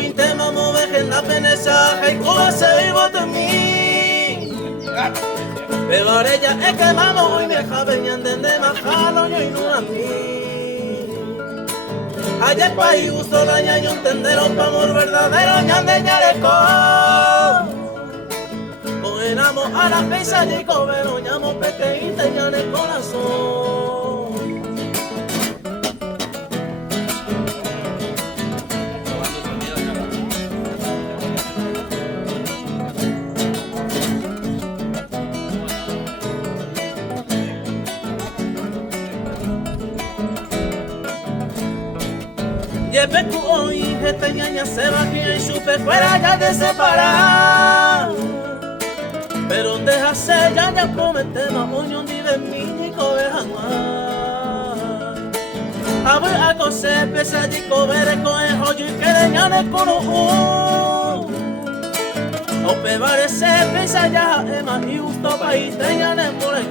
intema movejen la penesa hay cosa y botami Begarella es que mamo y me jaben de majalo yo y no a mí Allá país uso la ñaño entendero pa' amor verdadero ñande ñareco Ponemos a la pesa y cobero ñamo pequeñita y ñane corazón Lleve tu hoy que te ñaña se va aquí y supe fuera ya de separar Pero deja ser ya ya promete ma oño dive mi ni cobeja más A ver a cose pesa di cobere con el hoyo y que de ñane con O pe parece pesa ya ema y justo país te ñane por el